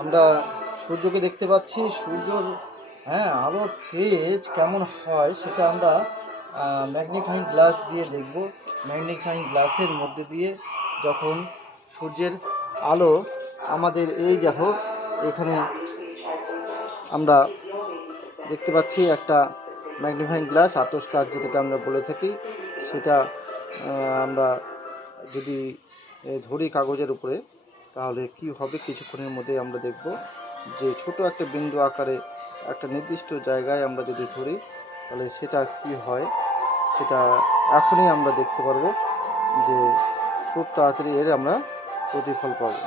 আমরা সূর্যকে দেখতে পাচ্ছি। সূর্যর হ্যাঁ আলোর তেজ কেমন হয় সেটা আমরা ম্যাগনিফাইং গ্লাস দিয়ে দেখব। ম্যাগনিফাইং গ্লাসের মধ্যে দিয়ে যখন সূর্যের আলো আমাদের এই দেখো, এখানে আমরা দেখতে পাচ্ছি একটা ম্যাগনিফাইং গ্লাস আতস কাজ যেটাকে আমরা বলে থাকি। সেটা আমরা যদি ধরি কাগজের উপরে তাহলে কি হবে? কিছুক্ষণের মধ্যে আমরা দেখব যে ছোট একটা বিন্দু আকারে একটা নির্দিষ্ট জায়গায় আমরা যদি ধরি, তাহলে সেটা কি হয়? সেটা এখনই আমরা দেখতে পারব যে খুব তাড়াতাড়ি এর আমরা প্রতিফল পাবো।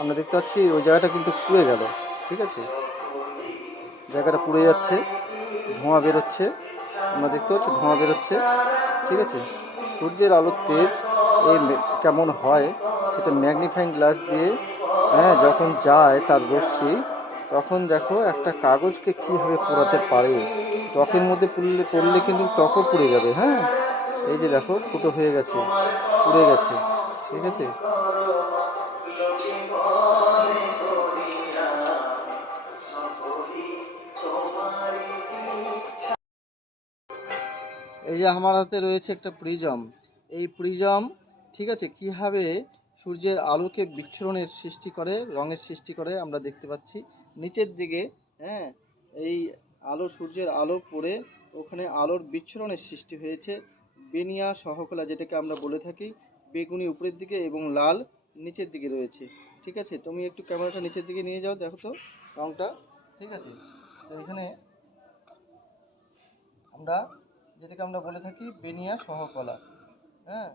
আমরা দেখতে পাচ্ছি ওই জায়গাটা কিন্তু পুড়ে গেল, ঠিক আছে? জায়গাটা পুড়ে যাচ্ছে, ধোঁয়া বেরোচ্ছে, আমরা দেখতে পাচ্ছি ধোঁয়া বেরোচ্ছে, ঠিক আছে? সূর্যের আলোর তেজ এই কেমন হয়, সেটা ম্যাগনিফাইং গ্লাস দিয়ে হ্যাঁ যখন যায় তার রশ্মি, তখন দেখো একটা কাগজকে কীভাবে পোড়াতে পারে, ত্বকের মধ্যে পুড়লে, পড়লে কিন্তু ত্বকও পুড়ে যাবে হ্যাঁ? এই যে দেখো, ফুটো হয়ে গেছে, পুড়ে গেছে, ঠিক আছে? এই যে আমার হাতে রয়েছে একটা প্রিজম। এই প্রিজম, ঠিক আছে, কীভাবে সূর্যের আলোকে বিচ্ছুরণের সৃষ্টি করে, রঙের সৃষ্টি করে, আমরা দেখতে পাচ্ছি। নিচের দিকে হ্যাঁ এই আলো সূর্যের আলো পড়ে, ওখানে আলোর বিচ্ছুরণের সৃষ্টি হয়েছে। বেনিয়া সহকলা যেটাকে আমরা বলে থাকি, বেগুনি উপরের দিকে এবং লাল নিচের দিকে রয়েছে। ঠিক আছে? তুমি একটু ক্যামেরাটা নিচের দিকে নিয়ে যাও, দেখো তো রঙটা ঠিক আছে? তো এখানে আমরা যেটাকে আমরা বলে থাকি বেনিয়া সহকলা। হ্যাঁ?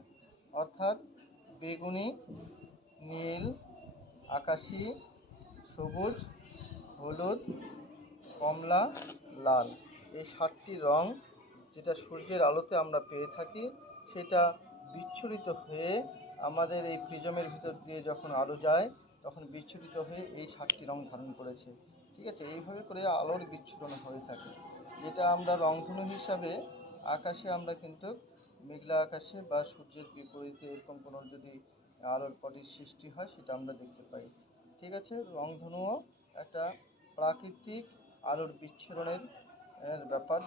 অর্থাৎ বেগুনি, নীল, আকাশি, সবুজ, হলুদ, কমলা, লাল। এই সাতটি রং যেটা সূর্যের আলোতে আমরা পেয়ে থাকি, সেটা বিচ্ছুরিত হয়ে আমাদের এই প্রিজমের ভিতর দিয়ে যখন আলো যায়, তখন বিচ্ছুরিত হয়ে এই সাতটি রং ধারণ করেছে। ঠিক আছে? এইভাবে করে আলোর বিচ্ছুরণ হয়ে থাকে। যেটা আমরা রংধনু হিসাবে আকাশে আমরা কিন্তু মেঘলা আকাশে বা সূর্যের বিপরীতে এরকম কোনো যদি আলোর পটির সৃষ্টি হয়, সেটা আমরা দেখতে পাই। ঠিক আছে? রংধনুও একটা প্রাকৃতিক আলোর বিচ্ছুরণের ব্যাপার